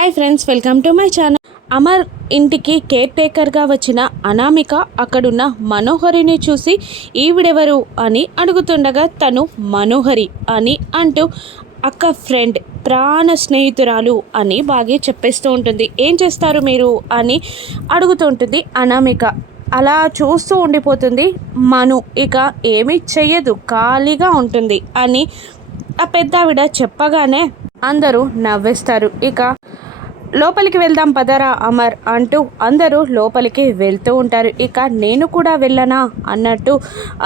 Hi friends, welcome to my channel. Amar ఇంటికి care టేకర్గా వచ్చిన అనామిక అక్కడున్న మనోహరిని చూసి ఈవిడెవరు అని అడుగుతుండగా తను మనోహరి అని అంటూ అక్క ఫ్రెండ్, ప్రాణ స్నేహితురాలు అని బాగా చెప్పేస్తూ ఉంటుంది. ఏం చేస్తారు మీరు అని అడుగుతూ ఉంటుంది అనామిక. అలా చూస్తూ ఉండిపోతుంది మను. ఇక ఏమీ చెయ్యదు, ఖాళీగా ఉంటుంది అని ఆ పెద్ద ఆవిడ చెప్పగానే అందరూ నవ్వేస్తారు. ఇక లోపలికి వెళ్దాం పదరా అమర్ అంటూ అందరూ లోపలికి వెళ్తూ ఉంటారు. ఇక నేను కూడా వెళ్ళనా అన్నట్టు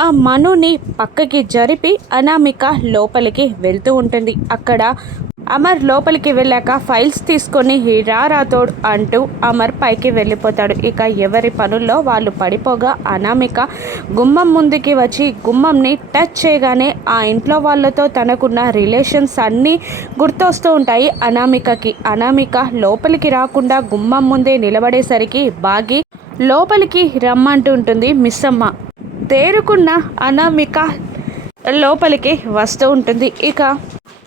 ఆ మనుని పక్కకి జరిపి అనామిక లోపలికి వెళ్తూ ఉంటుంది. అక్కడ అమర్ లోపలికి వెళ్ళాక ఫైల్స్ తీసుకొని రాతోడ్ అంటూ అమర్ పైకి వెళ్ళిపోతాడు. ఇక ఎవరి పనుల్లో వాళ్ళు పడిపోగా అనామిక గుమ్మం ముందుకి వచ్చి గుమ్మంని టచ్ చేయగానే ఆ ఇంట్లో వాళ్ళతో తనకున్న రిలేషన్స్ అన్నీ గుర్తొస్తూ ఉంటాయి అనామికకి. అనామిక లోపలికి రాకుండా గుమ్మం ముందే నిలబడేసరికి బాగి లోపలికి రమ్మంటూ ఉంటుంది మిస్సమ్మ. తేరుకున్న అనామిక లోపలికి వస్తూ ఉంటుంది. ఇక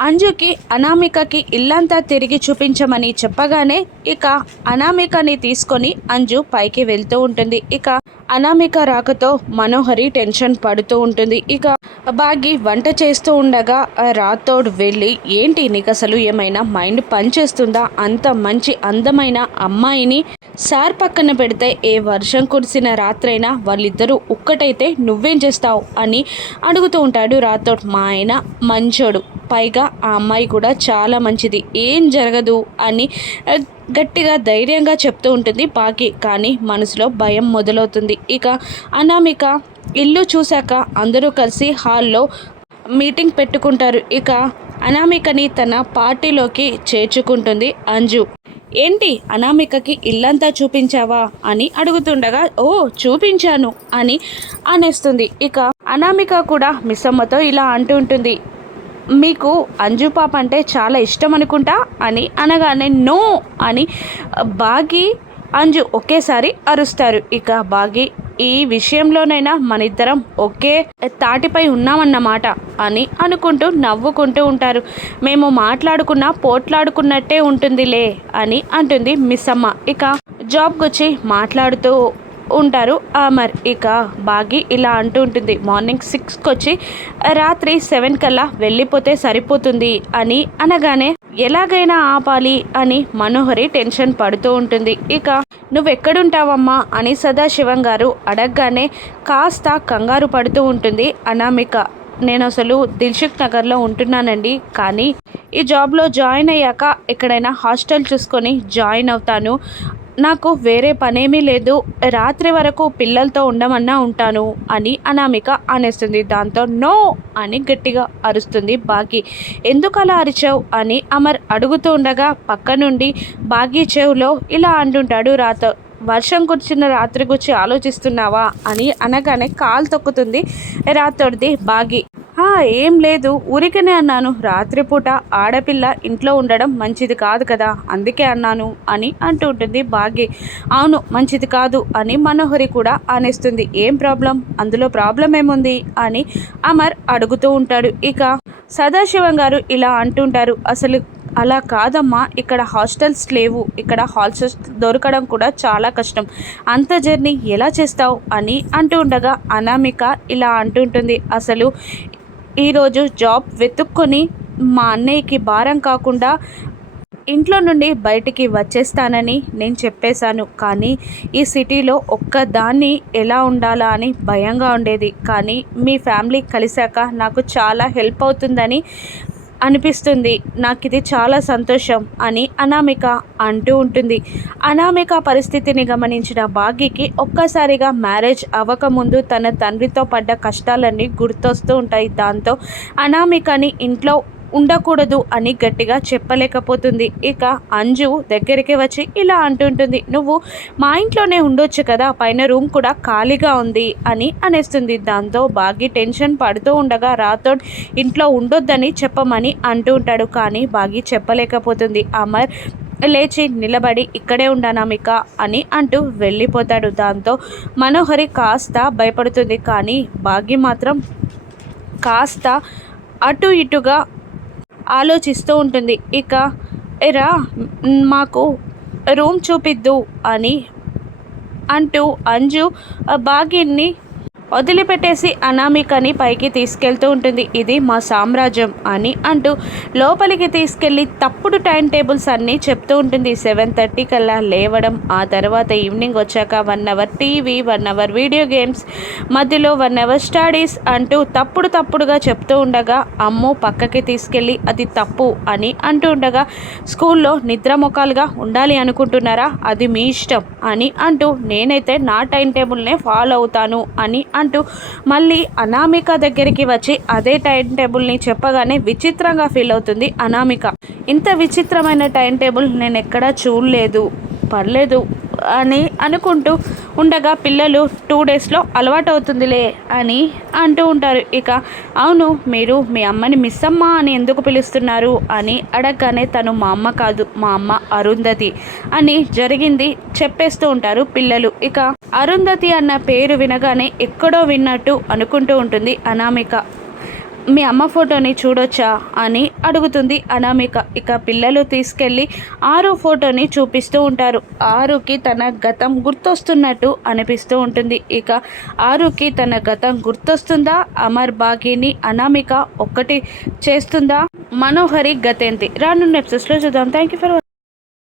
అంజుకి అనామికకి ఇల్లంతా తిరిగి చూపించమని చెప్పగానే ఇక అనామికని తీసుకొని అంజు పైకి వెళ్తూ ఉంటుంది. ఇక అనామిక రాకతో మనోహరి టెన్షన్ పడుతూ ఉంటుంది. ఇక బాగి వంట చేస్తూ ఉండగా రాతోడ్ వెళ్ళి, ఏంటి నీకు అసలు ఏమైనా మైండ్ పనిచేస్తుందా? అంత మంచి అందమైన అమ్మాయిని సార్ పక్కన పెడితే ఏ వర్షం కురిసిన రాత్రైనా వాళ్ళిద్దరూ ఒక్కటైతే నువ్వేం చేస్తావు అని అడుగుతూ ఉంటాడు రాతోడ్. మా ఆయన మంచోడు, పైగా ఆ అమ్మాయి కూడా చాలా మంచిది, ఏం జరగదు అని గట్టిగా ధైర్యంగా చెప్తూ ఉంటుంది బాగి. కానీ మనసులో భయం మొదలవుతుంది. ఇక అనామిక ఇల్లు చూశాక అందరూ కలిసి హాల్లో మీటింగ్ పెట్టుకుంటారు. ఇక అనామికని తన పార్టీలోకి చేర్చుకుంటుంది అంజు. ఏంటి అనామికకి ఇల్లంతా చూపించావా అని అడుగుతుండగా, ఓ చూపించాను అని అనేస్తుంది. ఇక అనామిక కూడా మిస్సమ్మతో ఇలా అంటూ ఉంటుంది, మీకు అంజు పాప అంటే చాలా ఇష్టం అనుకుంటా అని అనగానే నో అని బాగి అంజు ఒకేసారి అరుస్తారు. ఇక బాగి, ఈ విషయంలోనైనా మన ఇద్దరం ఒకే తాటిపై ఉన్నామన్నమాట అని అనుకుంటూ నవ్వుకుంటూ ఉంటారు. మేము మాట్లాడుకున్నా పోట్లాడుకున్నట్టే ఉంటుందిలే అని అంటుంది మిస్సమ్మ. ఇక జాబ్కి వచ్చి మాట్లాడుతూ ఉంటారు అమర్. ఇక బాగి ఇలా అంటూ ఉంటుంది, మార్నింగ్ 6కి వచ్చి రాత్రి 7 కల్లా వెళ్ళిపోతే సరిపోతుంది అని అనగానే ఎలాగైనా ఆపాలి అని మనోహరి టెన్షన్ పడుతూ ఉంటుంది. ఇక నువ్వెక్కడుంటావమ్మా అని సదాశివం గారు అడగగానే కాస్త కంగారు పడుతూ ఉంటుంది అనామిక. నేను అసలు దిల్సుఖ్ నగర్లో ఉంటున్నానండి, కానీ ఈ జాబ్లో జాయిన్ అయ్యాక ఎక్కడైనా హాస్టల్ చూసుకొని జాయిన్ అవుతాను, నాకు వేరే పనేమీ లేదు, రాత్రి వరకు పిల్లలతో ఉండమన్నా ఉంటాను అని అనామిక అనేస్తుంది. దాంతో నో అని గట్టిగా అరుస్తుంది బాగి. ఎందుకు అలా అరిచావు అని అమర్ అడుగుతూ ఉండగా పక్క నుండి బాగి చెవులో ఇలా అంటుంటాడు రాతో, వర్షం కురిచిన రాత్రి గురించి ఆలోచిస్తున్నావా అని అనగానే కాలు తొక్కుతుంది రాతోడిది బాగి. ఏం లేదు, ఊరికనే అన్నాను, రాత్రిపూట ఆడపిల్ల ఇంట్లో ఉండడం మంచిది కాదు కదా, అందుకే అన్నాను అని అంటూ ఉంటుంది బాగి. అవును మంచిది కాదు అని మనోహరి కూడా అనేస్తుంది. ఏం ప్రాబ్లం, అందులో ప్రాబ్లం ఏముంది అని అమర్ అడుగుతూ ఉంటాడు. ఇక సదాశివం గారు ఇలా అంటుంటారు, అసలు అలా కాదమ్మా, ఇక్కడ హాస్టల్స్ లేవు, ఇక్కడ హాస్టల్స్ దొరకడం కూడా చాలా కష్టం, అంత జర్నీ ఎలా చేస్తావు అని అంటూ ఉండగా అనామిక ఇలా అంటుంటుంది, అసలు ఈరోజు జాబ్ వెతుక్కొని మా అన్నయ్యకి భారం కాకుండా ఇంట్లో నుండి బయటికి వచ్చేస్తానని నేను చెప్పేశాను, కానీ ఈ సిటీలో ఒక్కదాన్ని ఎలా ఉండాలా అని భయంగా ఉండేది, కానీ మీ ఫ్యామిలీ కలిశాక నాకు చాలా హెల్ప్ అవుతుందని అనిపిస్తుంది, నాకు ఇది చాలా సంతోషం అని అనామిక అంటూ ఉంటుంది. అనామిక పరిస్థితిని గమనించిన బాగికి ఒక్కసారిగా మ్యారేజ్ అవ్వకముందు తన తండ్రితో పడ్డ కష్టాలన్నీ గుర్తొస్తూ ఉంటాయి. దాంతో అనామికని ఇంట్లో ఉండకూడదు అని గట్టిగా చెప్పలేకపోతుంది. ఇక అంజు దగ్గరికి వచ్చి ఇలా అంటుంటుంది, నువ్వు మా ఇంట్లోనే ఉండొచ్చు కదా, పైన రూమ్ కూడా ఖాళీగా ఉంది అని అనేస్తుంది. దాంతో బాగి టెన్షన్ పడుతూ ఉండగా రాతోడ్ ఇంట్లో ఉండొద్దని చెప్పమని అంటూ ఉంటాడు, కానీ బాగి చెప్పలేకపోతుంది. అమర్ లేచి నిలబడి ఇక్కడే ఉండనామిక అని అంటూ వెళ్ళిపోతాడు. దాంతో మనోహరి కాస్త భయపడుతుంది, కానీ బాగి మాత్రం కాస్త అటు ఇటుగా ఆలోచిస్తూ ఉంటుంది. ఇక ఎరా మాకు రూమ్ చూపిద్దు అని అంటూ అంజు భాగ్యని వదిలిపెట్టేసి అనామికని పైకి తీసుకెళ్తూ ఉంటుంది. ఇది మా సామ్రాజ్యం అని అంటూ లోపలికి తీసుకెళ్ళి తప్పుడు టైం టేబుల్స్ అన్నీ చెప్తూ ఉంటుంది. 7:30 కల్లా లేవడం, ఆ తర్వాత ఈవినింగ్ వచ్చాక 1 hour TV, 1 hour video games, మధ్యలో 1 అవర్ స్టడీస్ అంటూ తప్పుడుగా చెప్తూ ఉండగా అమ్మో పక్కకి తీసుకెళ్ళి అది తప్పు అని అంటూ ఉండగా స్కూల్లో నిద్రముఖాలుగా ఉండాలి అనుకుంటున్నారా, అది మీ ఇష్టం అని అంటూ నేనైతే నా టైం టేబుల్నే ఫాలో అవుతాను అని అంటూ మళ్ళీ అనామిక దగ్గరికి వచ్చి అదే టైం టేబుల్ని చెప్పగానే విచిత్రంగా ఫీల్ అవుతుంది అనామిక. ఇంత విచిత్రమైన టైం టేబుల్ నేను ఎక్కడా చూడలేదు, పర్లేదు అని అనుకుంటూ ఉండగా పిల్లలు 2 డేస్లో అలవాటు అవుతుందిలే అని అంటూ ఉంటారు. ఇక అవును మీరు మీ అమ్మని మిస్ అమ్మ అని ఎందుకు పిలుస్తున్నారు అని అడగగానే తను మా అమ్మ కాదు, మా అమ్మ అరుంధతి అని జరిగింది చెప్పేస్తూ ఉంటారు పిల్లలు. ఇక అరుంధతి అన్న పేరు వినగానే ఎక్కడో విన్నట్టు అనుకుంటూ ఉంటుంది అనామిక. మీ అమ్మ ఫోటోని చూడొచ్చా అని అడుగుతుంది అనామిక. ఇక పిల్లలు తీసుకెళ్ళి ఆరు ఫోటోని చూపిస్తూ ఉంటారు. ఆరుకి తన గతం గుర్తొస్తున్నట్టు అనిపిస్తూ ఉంటుంది. ఇక ఆరుకి తన గతం గుర్తొస్తుందా, అమర్ భాగ్యని అనామిక ఒక్కటి చేస్తుందా, మనోహరి గతేంటి రానున్న ఎపిసోడ్స్లో చూద్దాం. Thank you for